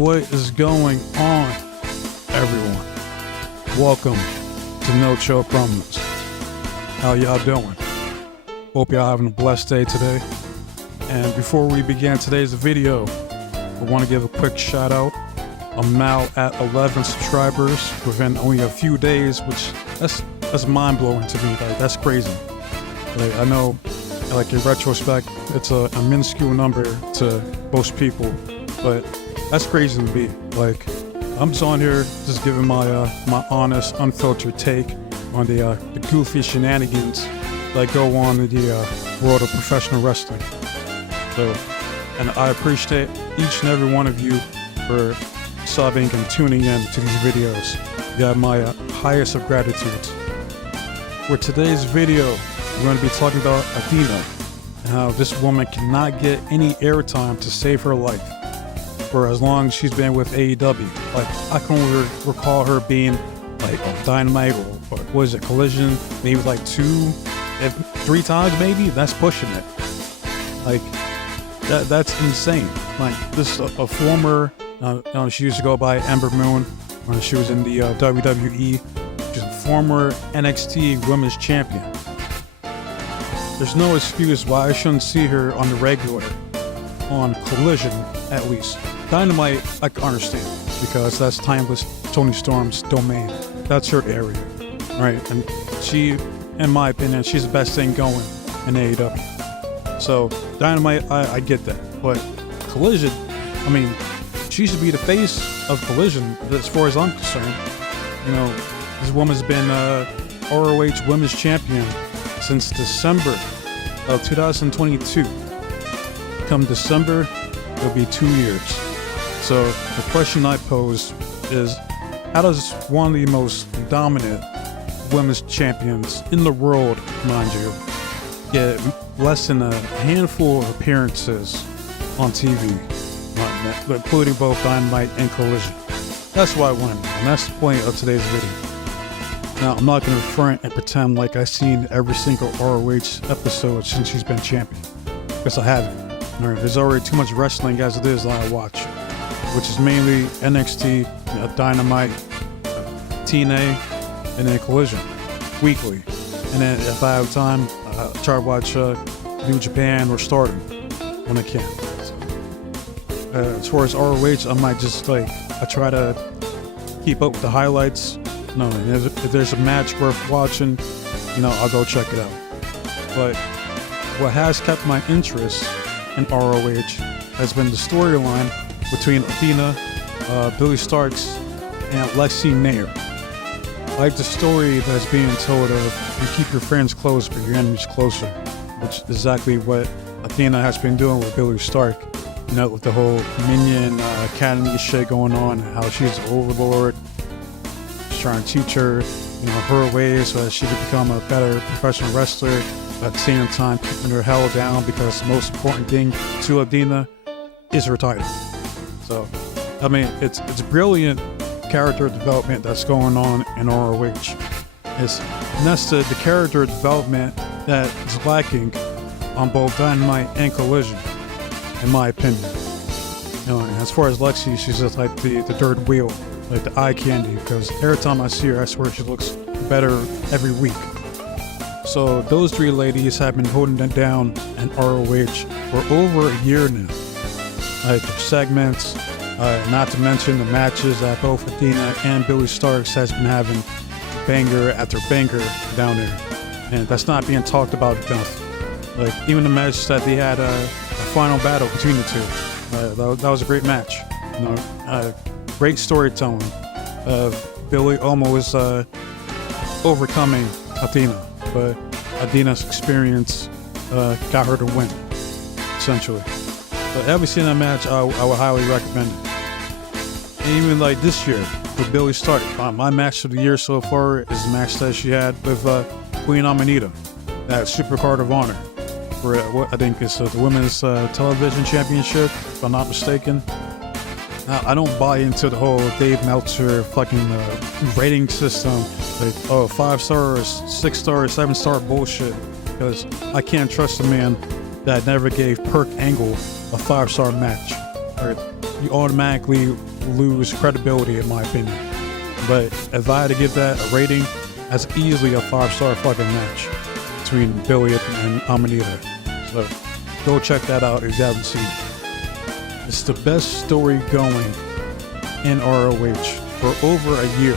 What is going on, everyone? Welcome to No Chill Promos. How y'all doing? Hope y'all having a blessed day today. And before we begin today's video, I want to give a quick shout out. I'm now at 11 subscribers within only a few days, which that's mind blowing to me. Like, that's crazy. Like, I know, like, in retrospect, it's a minuscule number to most people, but that's crazy to me. Like, I'm just on here just giving my honest, unfiltered take on the goofy shenanigans that go on in the world of professional wrestling. So, and I appreciate each and every one of you for subbing and tuning in to these videos. You have my highest of gratitudes. For today's video, we're going to be talking about Athena and how this woman cannot get any airtime to save her life for as long as she's been with AEW. Like, I can recall her being like on Dynamite or what is it, Collision, maybe like 3 times maybe. That's pushing it. Like, that's insane. Like, this a former, she used to go by Ember Moon when she was in the WWE. She's a former NXT Women's Champion. There's no excuse why I shouldn't see her on the regular, on Collision at least. Dynamite, I can understand, because that's timeless Toni Storm's domain. That's her area, right? And she, in my opinion, she's the best thing going in AEW. So Dynamite, I get that. But Collision, I mean, she should be the face of Collision as far as I'm concerned. You know, this woman's been ROH Women's Champion since December of 2022. Come December, it'll be 2 years. So the question I pose is, how does one of the most dominant women's champions in the world, mind you, get less than a handful of appearances on TV, including both Dynamite and Collision? That's what I want to know, and that's the point of today's video. Now, I'm not going to front and pretend like I've seen every single ROH episode since she's been champion, because I haven't. There's already too much wrestling as it is that I watch, which is mainly NXT, Dynamite, TNA, and then Collision weekly. And then if I have time, I try to watch New Japan or Stardom when I can. So, as far as ROH, I might just I try to keep up with the highlights. No, if there's a match worth watching, I'll go check it out. But what has kept my interest in ROH has been the storyline between Athena, Billy Starks, and Lexi Nair. I like the story that's being told of you keep your friends close but your enemies closer, which is exactly what Athena has been doing with Billy Stark. With the whole Minion Academy shit going on, how she's the overlord. She's trying to teach her, her ways so that she can become a better professional wrestler. At the same time, keeping her held down because the most important thing to Athena is her title. So, I mean, it's brilliant character development that's going on in ROH. And that's the character development that is lacking on both Dynamite and Collision, in my opinion. As far as Lexi, she's just like the third wheel, like the eye candy, because every time I see her, I swear she looks better every week. So those three ladies have been holding it down in ROH for over a year now. Like, their segments, not to mention the matches that both Athena and Billy Starks has been having, banger after banger down there. And that's not being talked about enough. Like, even the match that they had a final battle between the two. That was a great match. Great storytelling of Billy almost overcoming Athena. But Athena's experience got her to win, essentially. But having seen that match, I would highly recommend it. And even like this year with Billy Stark, my match of the year so far is the match that she had with Queen Amanita, that Supercard of Honor, for what I think is the Women's Television Championship, if I'm not mistaken. Now, I don't buy into the whole Dave Meltzer fucking rating system, like, 5 stars, 6 stars, 7-star bullshit, because I can't trust a man that never gave Perk Angle a 5-star match. Or you automatically lose credibility in my opinion. But if I had to give that a rating, that's easily a 5-star fucking match between Billy and Amanita. So go check that out if you haven't seen it. It's the best story going in ROH for over a year,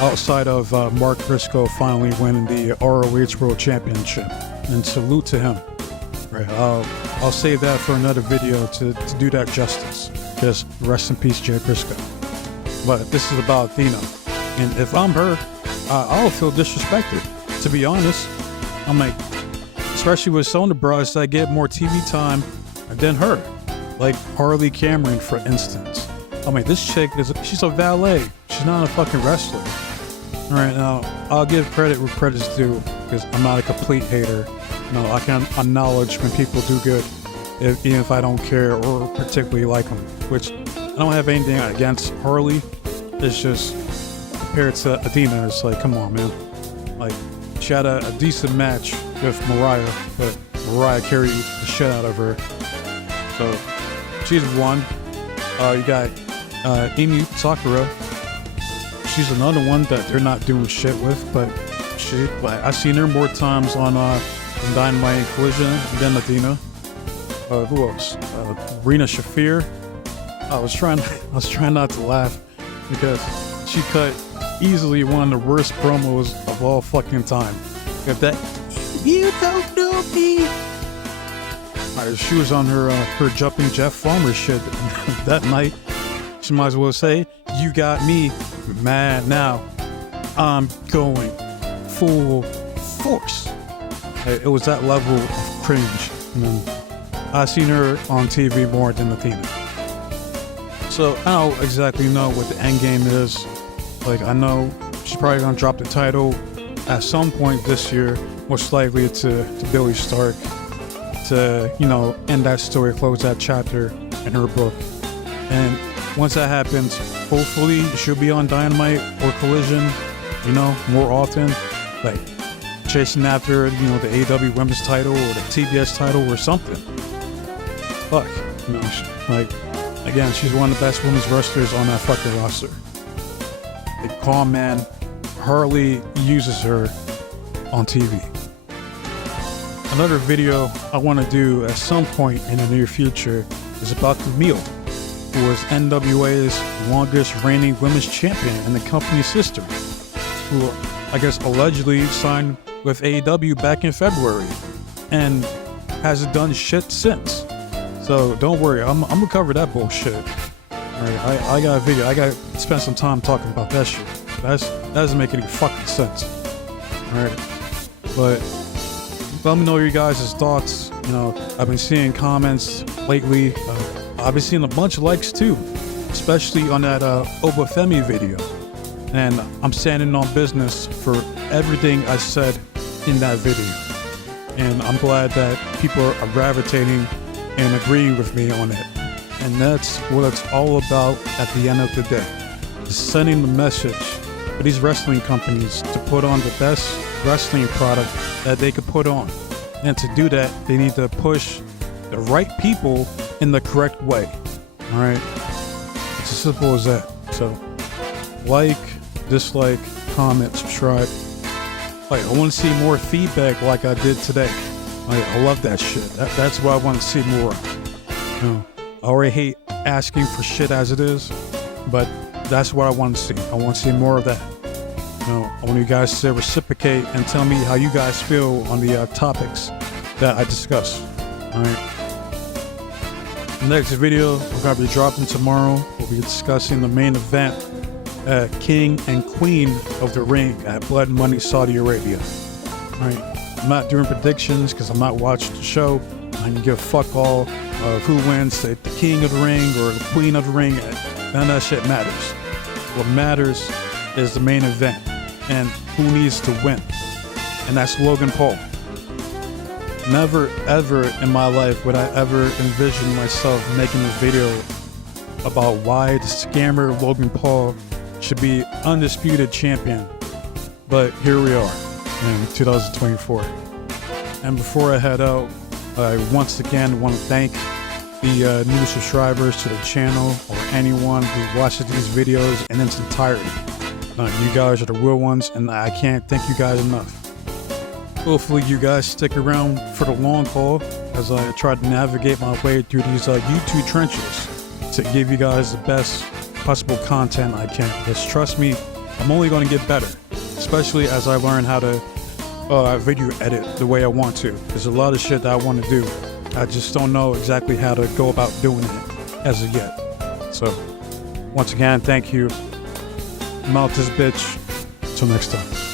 outside of Mark Briscoe finally winning the ROH World Championship. And salute to him. Right, I'll save that for another video to do that justice. Just rest in peace, Jay Briscoe. But this is about Athena, and if I'm her, I'll feel disrespected. To be honest, I'm like, especially with some of the bras that get more TV time than her, like Harley Cameron, for instance. I mean, this chick she's a valet. She's not a fucking wrestler. All right, now I'll give credit where credit's due because I'm not a complete hater. No, I can acknowledge when people do good, even if I don't care or particularly like them. Which I don't have anything against Harley. It's just compared to Athena, it's like, come on, man. Like, she had a decent match with Mariah, but Mariah carried the shit out of her. So she's won. You got Emi Sakura. She's another one that they're not doing shit with, but I've seen her more times on Dynamite and Collision than Athena. Who else? Rena Shafir. I was trying not to laugh because she cut easily one of the worst promos of all fucking time. Got that, you don't know me. She was on her jumping Jeff Farmer shit that night. She might as well say, you got me mad now. I'm going full force. It was that level of cringe. I've seen her on TV more than Athena. So I don't exactly know what the end game is. Like, I know she's probably gonna drop the title at some point this year, most likely to Billy Stark, to, you know, end that story, close that chapter in her book. And once that happens, hopefully she'll be on Dynamite or Collision, you know, more often, like chasing after, you know, the AEW Women's title or the TBS title or something. Fuck, you know, like, again, she's one of the best women's wrestlers on that fucking roster. The calm man, Harley uses her on TV. Another video I want to do at some point in the near future is about Camille, who was NWA's longest reigning women's champion and the company's sister, who I guess allegedly signed with AEW back in February and hasn't done shit since. So don't worry, I'm gonna cover that bullshit. Alright, I got a video. I gotta spend some time talking about that shit. That doesn't make any fucking sense. Alright, but let me know your guys' thoughts. You know, I've been seeing comments lately. I've been seeing a bunch of likes too, especially on that Obafemi video. And I'm standing on business for everything I said in that video. And I'm glad that people are gravitating and agreeing with me on it. And that's what it's all about at the end of the day. Is sending the message for these wrestling companies to put on the best wrestling product that they could put on. And to do that, they need to push the right people in the correct way. Alright? It's as simple as that. So, like, dislike, comment, subscribe. Like, I want to see more feedback like I did today. Like, I love that shit. That's what I want to see more of. You know, I already hate asking for shit as it is, but that's what I want to see. I want to see more of that. You know, I want you guys to reciprocate and tell me how you guys feel on the topics that I discuss. Alright. Next video we're going to be dropping tomorrow. We'll be discussing the main event, King and Queen of the Ring at Blood and Money, Saudi Arabia. Alright. I'm not doing predictions because I'm not watching the show. I can give a fuck all of who wins, the King of the Ring or the Queen of the Ring. None of that shit matters. What matters is the main event and who needs to win. And that's Logan Paul. Never ever in my life would I ever envision myself making a video about why the scammer Logan Paul should be undisputed champion. But here we are in 2024. And before I head out, I once again want to thank the new subscribers to the channel or anyone who watches these videos in its entirety. You guys are the real ones, and I can't thank you guys enough. Hopefully you guys stick around for the long haul as I try to navigate my way through these YouTube trenches to give you guys the best possible content I can. Just trust me, I'm only going to get better, especially as I learn how to video edit the way I want to. There's a lot of shit that I want to do. I just don't know exactly how to go about doing it as of yet. So, once again, thank you. I'm out this bitch. Till next time.